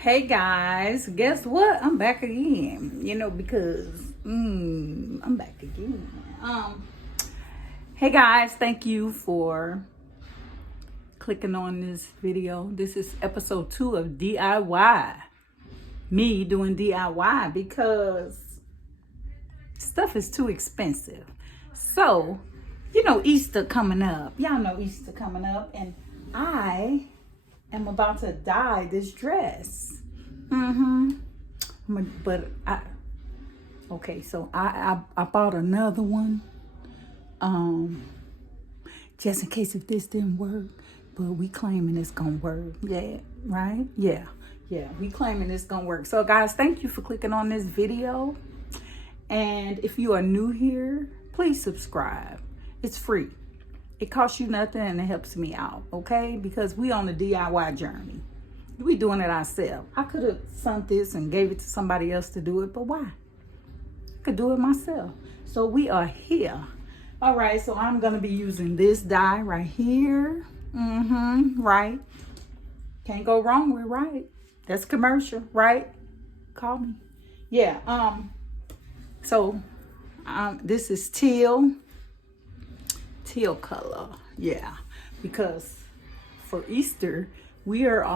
Hey guys, guess what? I'm back again. Because I'm back again. Hey guys, thank you for clicking on this video. This is episode 2 of DIY. Me doing DIY because stuff is too expensive. So, Easter coming up. Y'all know Easter coming up, and I am about to dye this dress. But I bought another one. Just in case if this didn't work, but we claiming it's gonna work. Yeah, right? Yeah, we claiming it's gonna work. So guys, thank you for clicking on this video. And if you are new here, please subscribe. It's free. It costs you nothing and it helps me out, okay? Because we on a DIY journey. We doing it ourselves. I could have sent this and gave it to somebody else to do it, but why? I could do it myself. So we are here. All right, so I'm gonna be using this dye right here. Right. Can't go wrong with right. That's commercial, right? Call me. Yeah, this is teal color. Yeah, because for Easter we're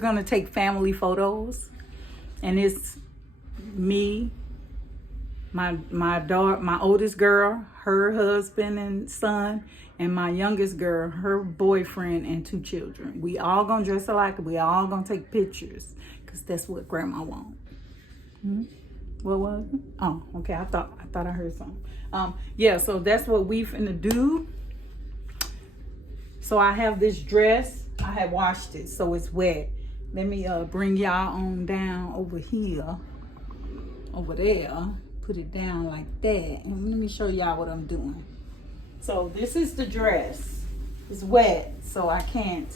gonna take family photos, and it's me, my daughter, my oldest girl, her husband and son, and my youngest girl, her boyfriend and 2 children. We all gonna dress alike. We all gonna take pictures because that's what grandma wants. What was it? Oh, okay. I thought I heard something. Yeah, so that's what we finna do. So I have this dress. I have washed it, so it's wet. Let me bring y'all on down over here, over there. Put it down like that, and let me show y'all what I'm doing. So this is the dress. It's wet, so I can't,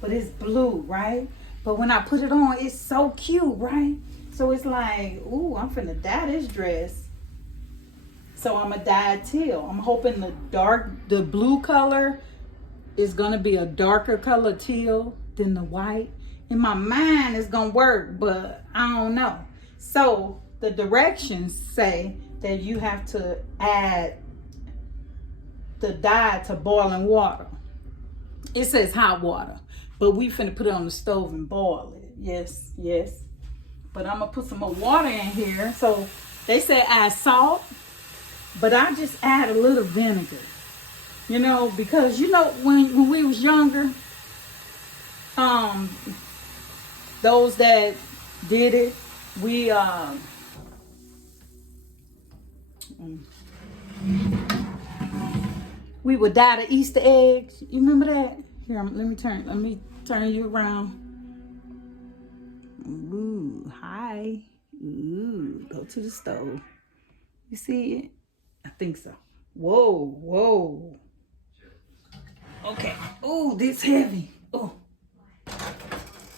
but it's blue, right? But when I put it on, it's so cute, right? So it's like, ooh, I'm finna dye this dress. So I'm gonna dye it teal. I'm hoping the blue color is gonna be a darker color teal than the white. In my mind, it's gonna work, but I don't know. So the directions say that you have to add the dye to boiling water. It says hot water, but we finna put it on the stove and boil it. Yes. But I'm gonna put some more water in here. So they say add salt, but I just add a little vinegar. Because when we was younger, those that did it, we would dye the Easter eggs. You remember that? Here, let me turn you around. Ooh, hi. Ooh, go to the stove. You see it? I think so. Whoa. Okay. Ooh, this heavy. Oh.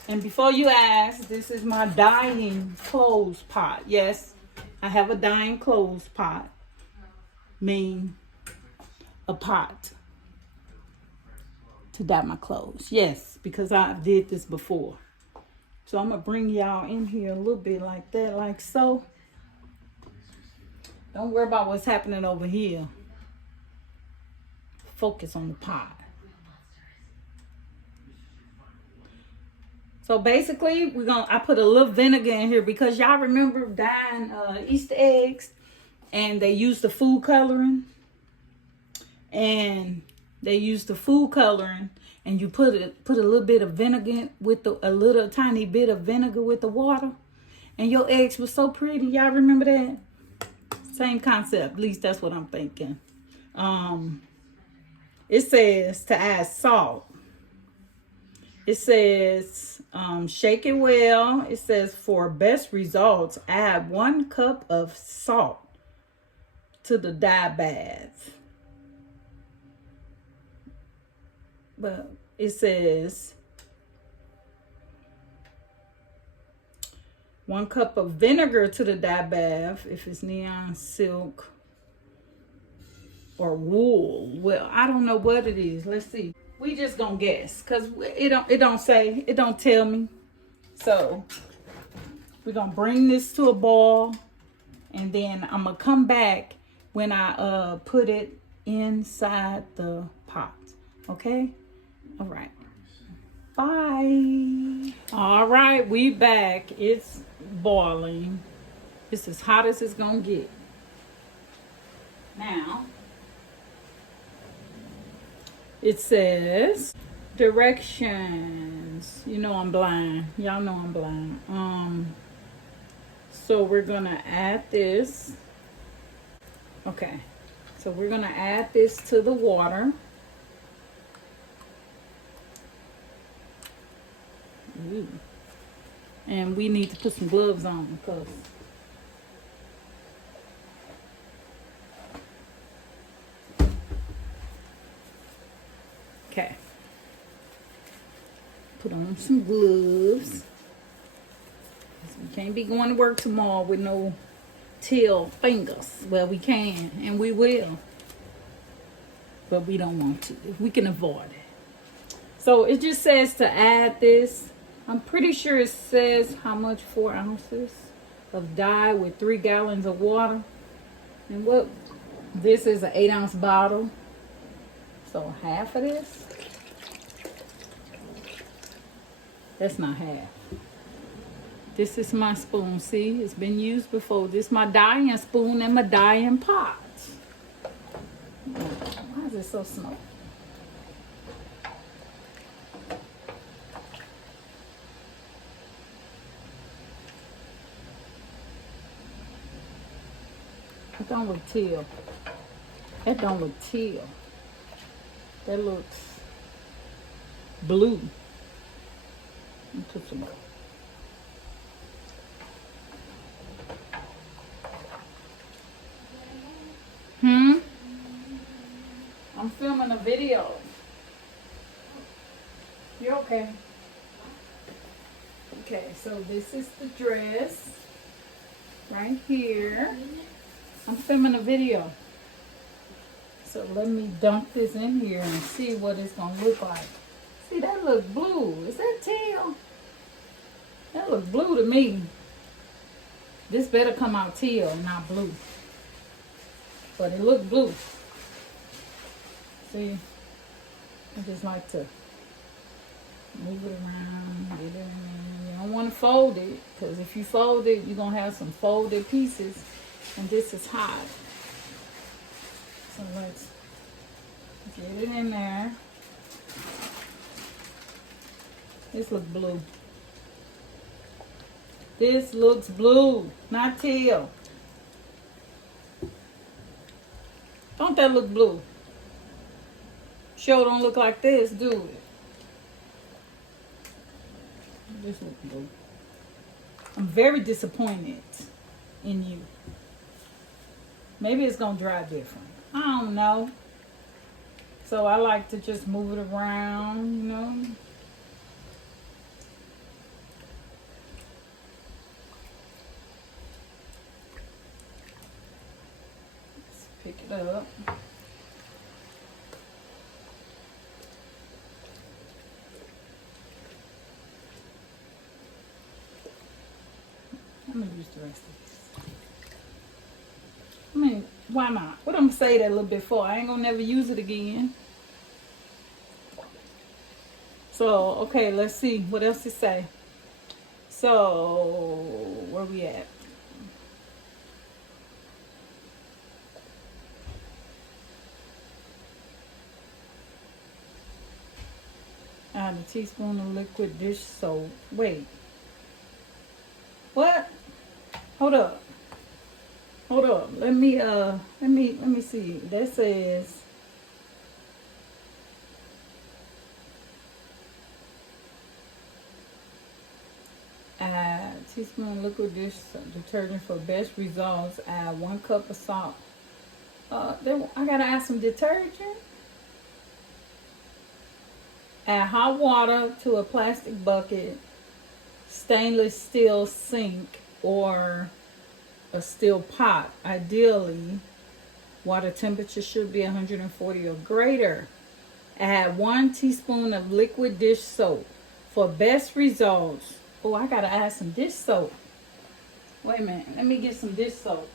And before you ask, this is my dyeing clothes pot. Yes, I have a dyeing clothes pot. A pot to dye my clothes. Yes, because I did this before. So I'm gonna bring y'all in here a little bit like that, like so. Don't worry about what's happening over here. Focus on the pot. So basically, I put a little vinegar in here because y'all remember dyeing Easter eggs, and they used the food coloring. And they used the food coloring, and you put a little bit of vinegar with a little tiny bit of vinegar with the water, and your eggs were so pretty. Y'all remember that? Same concept. At least that's what I'm thinking. It says to add salt. It says shake it well. It says for best results, add 1 cup of salt to the dye bath. But it says 1 cup of vinegar to the dye bath if it's neon silk or wool. Well, I don't know what it is. Let's see. We just gonna guess because it don't say, it don't tell me. So we're gonna bring this to a boil, and then I'm gonna come back when I put it inside the pot. Okay? All right. Bye. All right, we back. It's boiling. It's as hot as it's gonna get. Now, it says directions. You know I'm blind. Y'all know I'm blind. So we're gonna add this. Okay. So we're gonna add this to the water. Ooh. And we need to put some gloves on because okay. Put on some gloves. We can't be going to work tomorrow with no Teal fingers. Well, we can and we will, but we don't want to if we can avoid it. So it just says to add this. I'm pretty sure it says how much, 4 ounces of dye with 3 gallons of water. And what, this is an 8-ounce bottle. So half of this, that's not half. This is my spoon, see, it's been used before. This is my dyeing spoon and my dyeing pot. Why is it so small? That don't look teal. That don't look teal. That looks blue. Let me put some more. I'm filming a video. You're okay. Okay, so this is the dress right here. I'm filming a video. So let me dump this in here and see what it's gonna look like. See, that look blue. Is that teal? That look blue to me. This better come out teal, not blue. But it look blue. See, I just like to move it around, get it in there. You don't want to fold it, because if you fold it, you're gonna have some folded pieces, and this is hot. So let's get it in there. This looks blue. This looks blue, not teal. Don't that look blue? Sure don't look like this, do it? This looks blue. I'm very disappointed in you. Maybe it's gonna dry different. I don't know. So I like to just move it around, you know. Let's pick it up. I'm gonna use the rest of this. I mean, why not? What I'm gonna say that a little bit for? I ain't gonna never use it again. So, okay, let's see. What else to say? So, where we at? Add a teaspoon of liquid dish soap. Wait. What? Hold up. Hold up. Let me see. That says add teaspoon liquid dish detergent for best results. Add 1 cup of salt. I gotta add some detergent. Add hot water to a plastic bucket, stainless steel sink, or a steel pot. Ideally, water temperature should be 140 or greater. Add 1 teaspoon of liquid dish soap. For best results, Oh, I gotta add some dish soap. Wait a minute. Let me get some dish soap.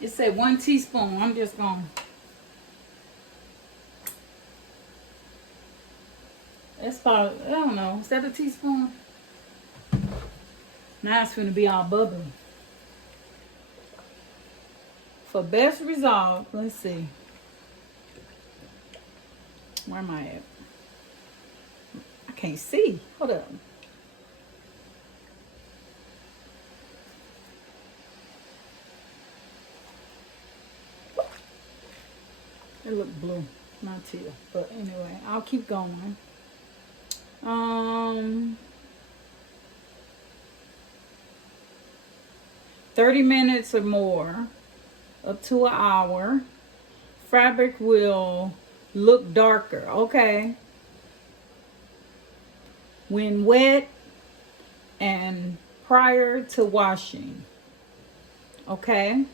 It said 1 teaspoon. I'm just gonna. That's about, I don't know. Is that a teaspoon? Now it's gonna be all bubbly. For best result, let's see. Where am I at? I can't see. Hold up. It look blue, not teal. But anyway, I'll keep going. 30 minutes or more, up to an hour. Fabric will look darker, okay? When wet and prior to washing, okay?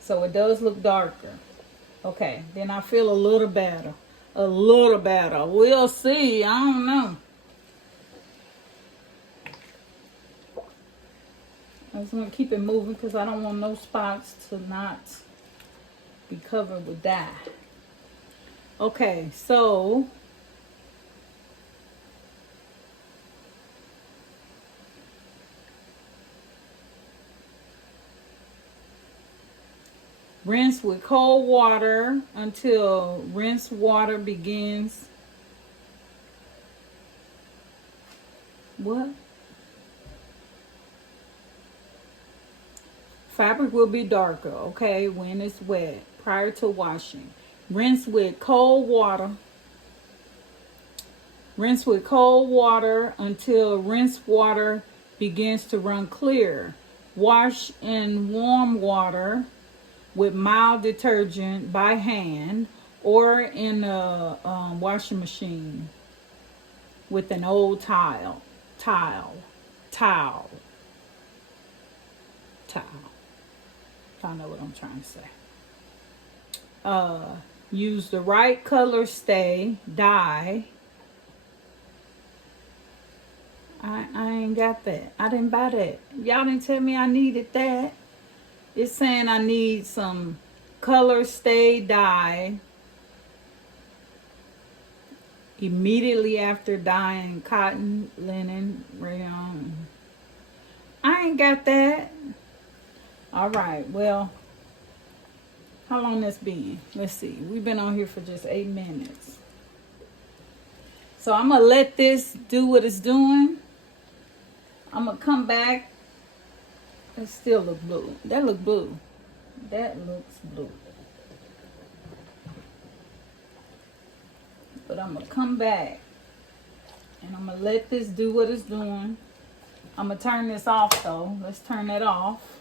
So it does look darker. Okay, then I feel a little better. A little better. We'll see. I don't know. I just want to keep it moving because I don't want no spots to not be covered with dye. Okay, so rinse with cold water until rinse water begins. What? Fabric will be darker, okay, when it's wet, prior to washing. Rinse with cold water. Rinse with cold water until rinse water begins to run clear. Wash in warm water with mild detergent by hand or in a washing machine with an old towel. I know what I'm trying to say. Use the right color stay dye. I ain't got that. I didn't buy that. Y'all didn't tell me I needed that. It's saying I need some color stay dye immediately after dyeing cotton, linen, rayon. I ain't got that. All right, well, how long that's been? Let's see. We've been on here for just 8 minutes. So I'm going to let this do what it's doing. I'm going to come back. It still look blue. That look blue. That looks blue. But I'm going to come back. And I'm going to let this do what it's doing. I'm going to turn this off though. Let's turn that off.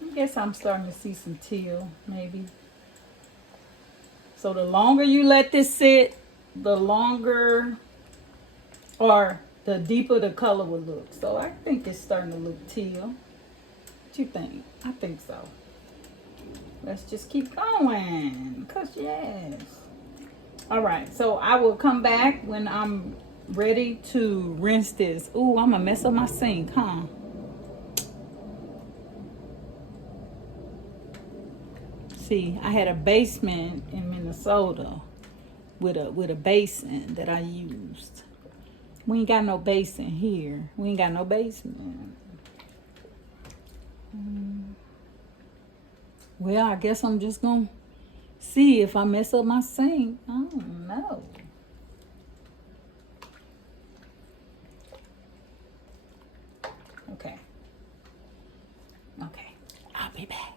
I guess I'm starting to see some teal, maybe. So the longer you let this sit, the longer or the deeper the color will look. So I think it's starting to look teal. What you think? I think so. Let's just keep going. Cause yes. All right. So I will come back when I'm ready to rinse this. Ooh, I'm gonna mess up my sink, huh? See, I had a basement in Minnesota with a basin that I used. We ain't got no basin here. We ain't got no basement. Well, I guess I'm just gonna see if I mess up my sink. I don't know. Okay. Okay. I'll be back.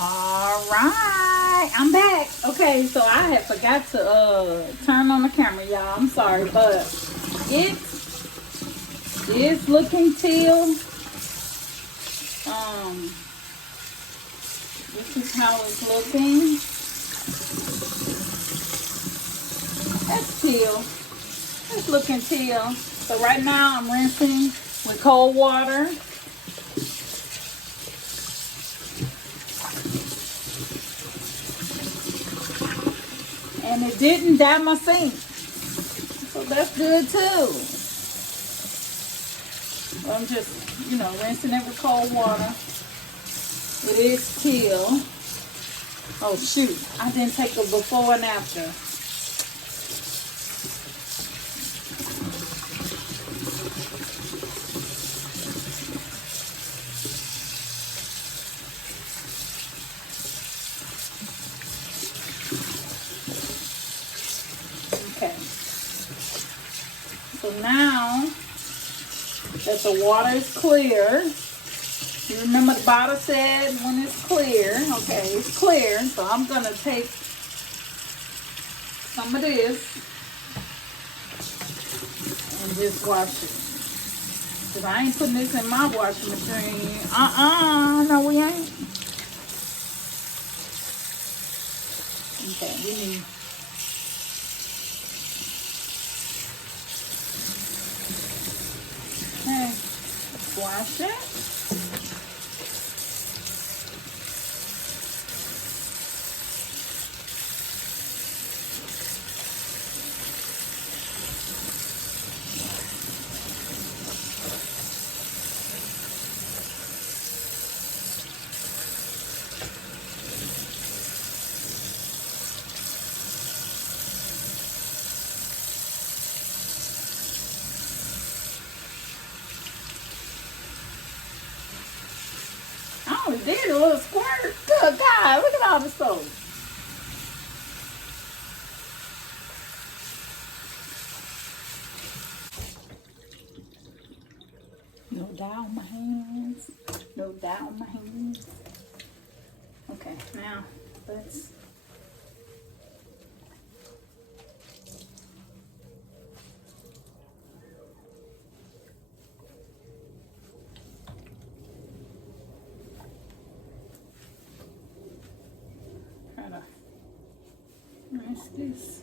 All right, I'm back. Okay, so I had forgot to turn on the camera, y'all. I'm sorry, but it is looking teal. This is how it's looking. That's teal. It's looking teal. So right now I'm rinsing with cold water. And it didn't dye my sink. So that's good too. I'm just, rinsing it with cold water. It is Teal. Oh shoot, I didn't take a before and after. Okay. So now that the water is clear, you remember the bottle said when it's clear. Okay, it's clear. So I'm going to take some of this and just wash it. Because I ain't putting this in my washing machine. No we ain't. Okay, we need... Okay, wash it. Oh, it did a little squirt. Good God, look at all the soap. No dye on my hands. No dye on my hands. Okay, now let's... try to rinse this.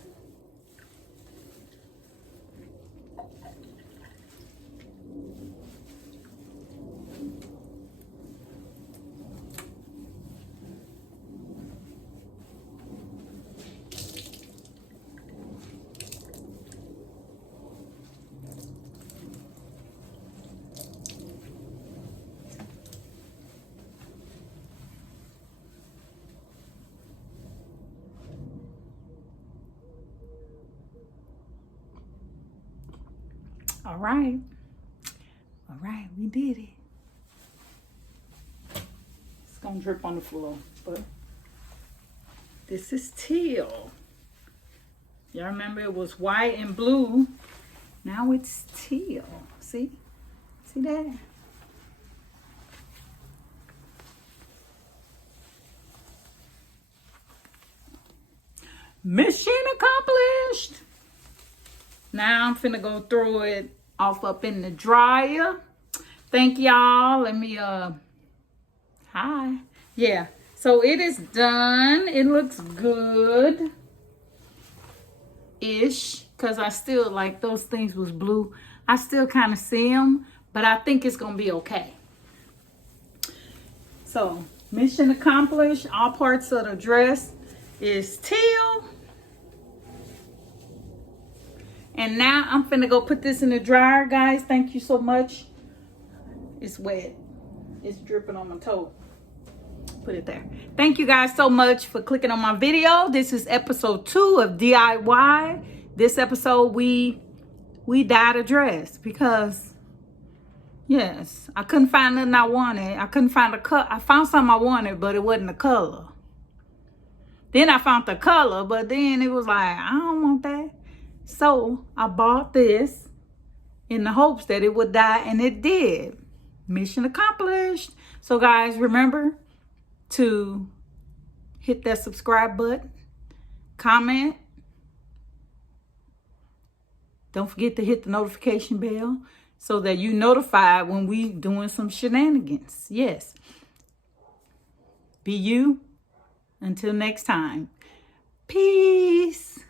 All right, we did it. It's gonna drip on the floor, but this is Teal. Y'all remember it was white and blue. Now it's Teal. See that? Mission accomplished. Now I'm finna go throw it off up in the dryer. Thank y'all. Let me hi. Yeah. So it is done. It looks good ish, cuz I still like those things was blue. I still kind of see them, but I think it's going to be okay. So, mission accomplished. All parts of the dress is teal. And now I'm finna go put this in the dryer, guys. Thank you so much. It's wet. It's dripping on my toe. Put it there. Thank you guys so much for clicking on my video. This is episode 2 of DIY. This episode we dyed a dress because yes, I couldn't find nothing I wanted. I couldn't find a cut. I found something I wanted, but it wasn't the color. Then I found the color, but then it was like, I don't want that. So I bought this in the hopes that it would dye, and it did. Mission accomplished. So guys, remember to hit that subscribe button, comment. Don't forget to hit the notification bell so that you notified when we doing some shenanigans. Yes. Be you. Until next time. Peace.